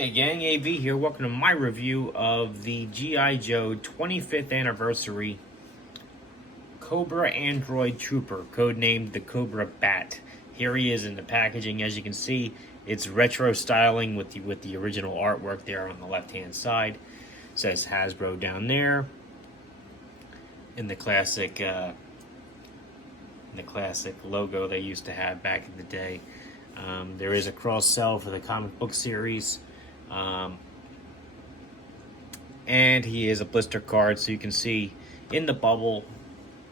Hey gang, AV here. Welcome to my review of the G.I. Joe 25th anniversary Cobra Android Trooper, codenamed the Cobra Bat. Here he is in the packaging. As you can see, it's retro styling with the original artwork there on the left-hand side. It says Hasbro down there in the classic logo they used to have back in the day. There is a cross-sell for the comic book series. And he is a blister card, so you can see in the bubble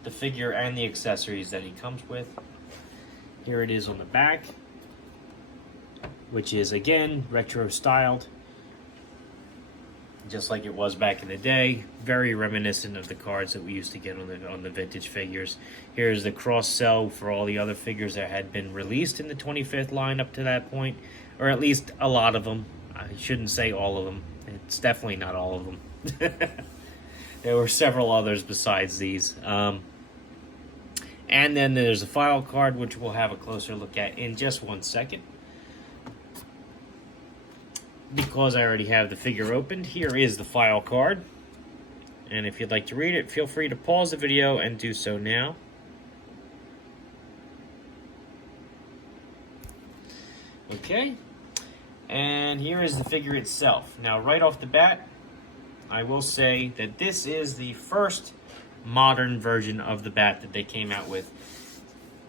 the figure and the accessories that he comes with. Here it is on the back, which is again retro styled, just like it was back in the day. Very reminiscent of the cards that we used to get on the vintage figures. Here's the cross sell for all the other figures that had been released in the 25th line up to that point, or at least a lot of them. I shouldn't say all of them. It's definitely not all of them. There were several others besides these. And then there's a file card, which we'll have a closer look at in just 1 second. Because I already have the figure opened, here is the file card. And if you'd like to read it, feel free to pause the video and do so now. Okay. And here is the figure itself. Now, right off the bat, I will say that this is the first modern version of the Bat that they came out with.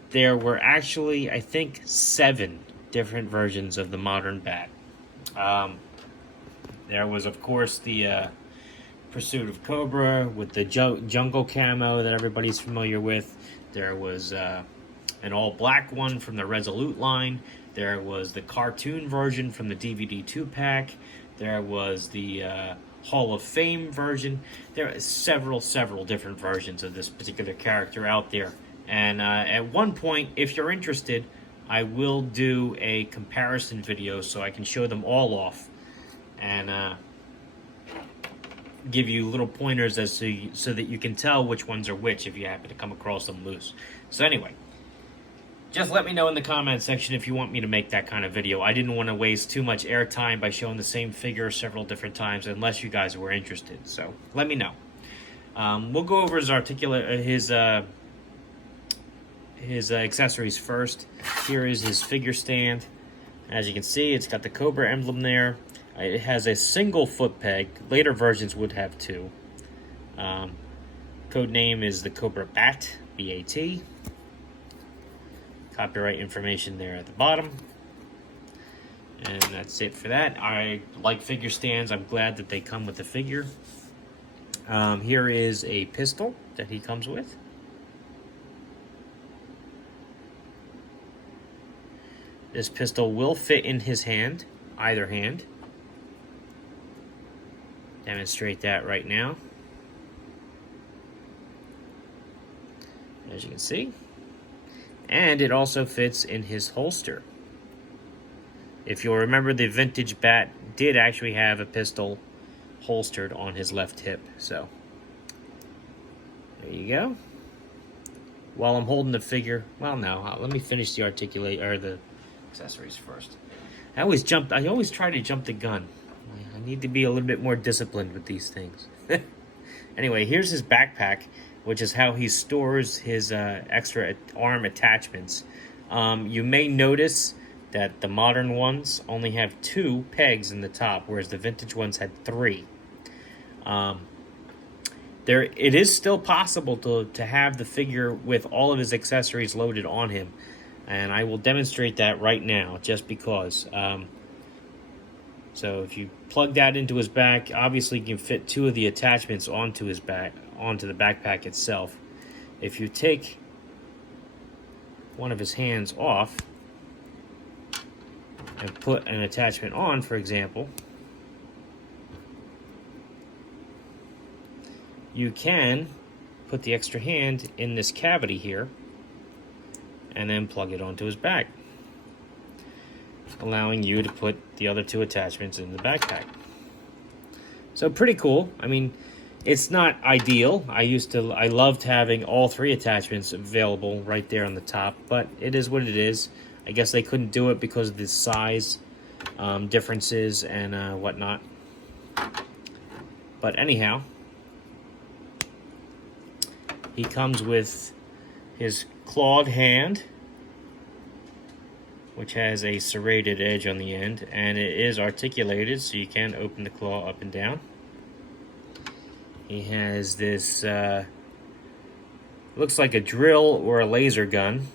There were actually, I think, 7 different versions of the modern Bat. There was, of course, the Pursuit of Cobra with the jungle camo that everybody's familiar with. There was an all-black one from the Resolute line. There was the cartoon version from the DVD 2-pack. There was the Hall of Fame version. There are several different versions of this particular character out there. And at one point, if you're interested, I will do a comparison video so I can show them all off and give you little pointers so that you can tell which ones are which if you happen to come across them loose. So anyway, just let me know in the comment section if you want me to make that kind of video. I didn't want to waste too much airtime by showing the same figure several different times unless you guys were interested. So let me know. We'll go over his accessories first. Here is his figure stand. As you can see, it's got the Cobra emblem there. It has a single foot peg. Later versions would have 2. Code name is the Cobra Bat, B-A-T. Copyright information there at the bottom. And that's it for that. I like figure stands. I'm glad that they come with the figure. Here is a pistol that he comes with. This pistol will fit in his hand, either hand. Demonstrate that right now. As you can see. And it also fits in his holster. If you'll remember, the vintage Bat did actually have a pistol holstered on his left hip. So, there you go. While I'm holding the figure, well, no, let me finish the the accessories first. I always try to jump the gun. I need to be a little bit more disciplined with these things. Anyway, here's his backpack, which is how he stores his extra arm attachments. You may notice that the modern ones only have 2 pegs in the top, whereas the vintage ones had 3. It is still possible to have the figure with all of his accessories loaded on him, and I will demonstrate that right now, just because. So if you plug that into his back, obviously you can fit 2 of the attachments onto his back, onto the backpack itself. If you take one of his hands off and put an attachment on, for example, you can put the extra hand in this cavity here and then plug it onto his back, allowing you to put the other 2 attachments in the backpack. So pretty cool. I mean, it's not ideal. I loved having all 3 attachments available right there on the top, but it is what it is. I guess they couldn't do it because of the size differences and whatnot. But anyhow, he comes with his clawed hand, which has a serrated edge on the end, and it is articulated, so you can open the claw up and down. He has this, looks like a drill or a laser gun.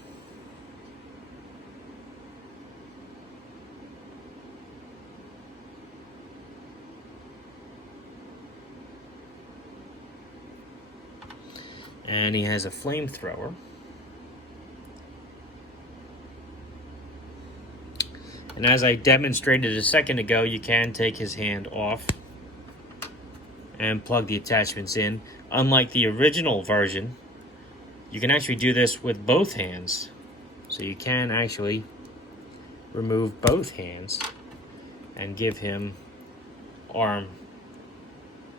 And he has a flamethrower. And as I demonstrated a second ago, you can take his hand off and plug the attachments in. Unlike the original version, you can actually do this with both hands. So you can actually remove both hands and give him arm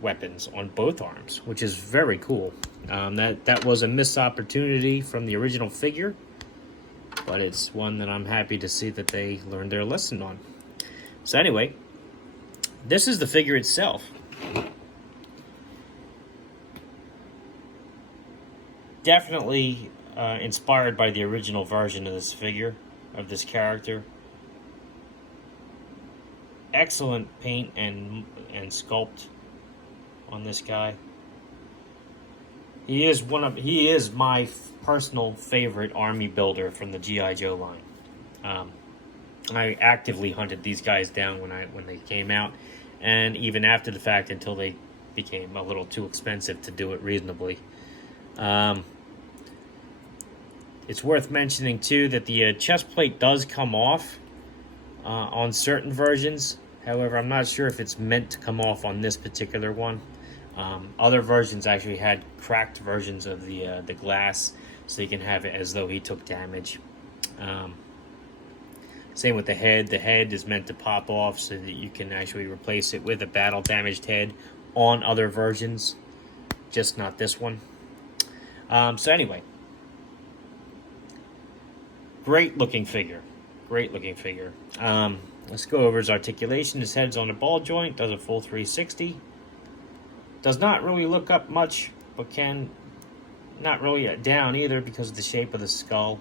weapons on both arms, which is very cool. That was a missed opportunity from the original figure, but it's one that I'm happy to see that they learned their lesson on. So anyway, this is the figure itself. Definitely inspired by the original version of this figure, of this character. Excellent paint and sculpt on this guy. He is my personal favorite army builder from the G.I. Joe line. I actively hunted these guys down when they came out, and even after the fact until they became a little too expensive to do it reasonably. It's worth mentioning too that the chest plate does come off on certain versions. However, I'm not sure if it's meant to come off on this particular one. Other versions actually had cracked versions of the glass, so you can have it as though he took damage. Same with the head. The head is meant to pop off so that you can actually replace it with a battle-damaged head on other versions, just not this one. So anyway, great-looking figure. Great-looking figure. Let's go over his articulation. His head's on a ball joint, does a full 360. Does not really look up much, but can not really down either because of the shape of the skull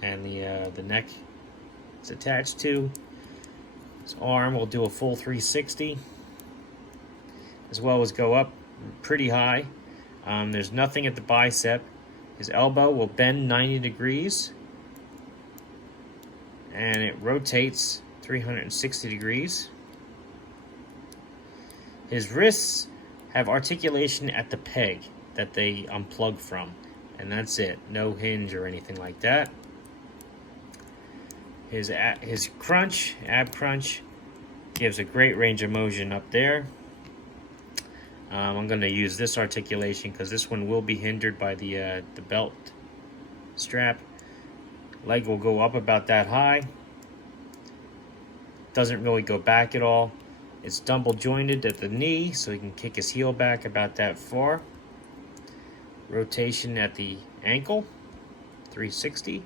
and the neck it's attached to. His arm will do a full 360, as well as go up pretty high. There's nothing at the bicep. His elbow will bend 90 degrees, and it rotates 360 degrees. His wrists have articulation at the peg that they unplug from, and that's it. No hinge or anything like that. His crunch, ab crunch, gives a great range of motion up there. I'm going to use this articulation because this one will be hindered by the belt strap. Leg will go up about that high. Doesn't really go back at all. It's double jointed at the knee, so he can kick his heel back about that far. Rotation at the ankle, 360,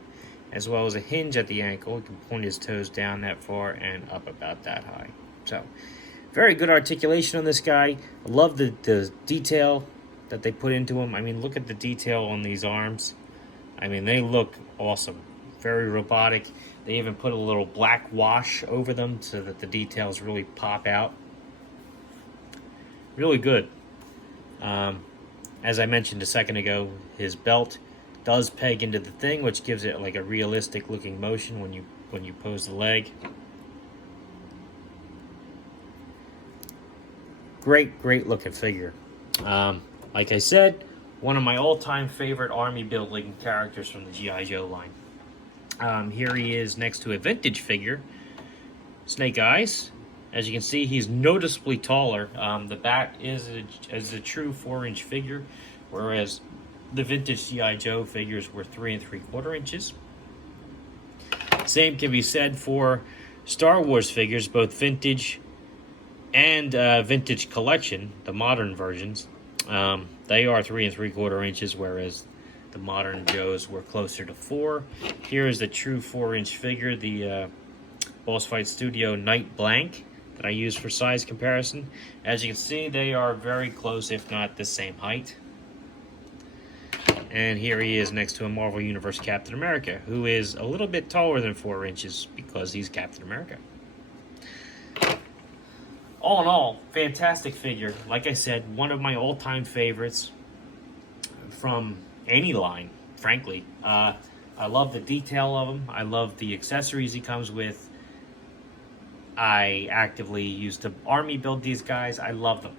as well as a hinge at the ankle. He can point his toes down that far and up about that high. So, very good articulation on this guy. I love the detail that they put into him. I mean, look at the detail on these arms. I mean, they look awesome. Very robotic. They even put a little black wash over them so that the details really pop out. Really good. As I mentioned a second ago, his belt does peg into the thing, which gives it like a realistic looking motion when you pose the leg. Great looking figure. Like I said, one of my all-time favorite army building characters from the G.I. Joe line. Here he is next to a vintage figure, Snake Eyes. As you can see, he's noticeably taller. The back is a true 4-inch figure, whereas the vintage G.I. Joe figures were 3 3/4 inches. Same can be said for Star Wars figures, both vintage and vintage collection, the modern versions. They are 3 3/4 inches, whereas the modern Joes were closer to 4. Here is the true 4-inch figure, the Boss Fight Studio Night Blank that I use for size comparison. As you can see, they are very close, if not the same height. And here he is next to a Marvel Universe Captain America, who is a little bit taller than 4 inches because he's Captain America. All in all, fantastic figure. Like I said, one of my all-time favorites from any line, frankly. I love the detail of him. I love the accessories he comes with. I actively used to army build these guys. I love them.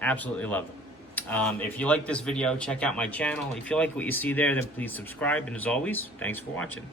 Absolutely love them. If you like this video, check out my channel. If you like what you see there, then please subscribe. And as always, thanks for watching.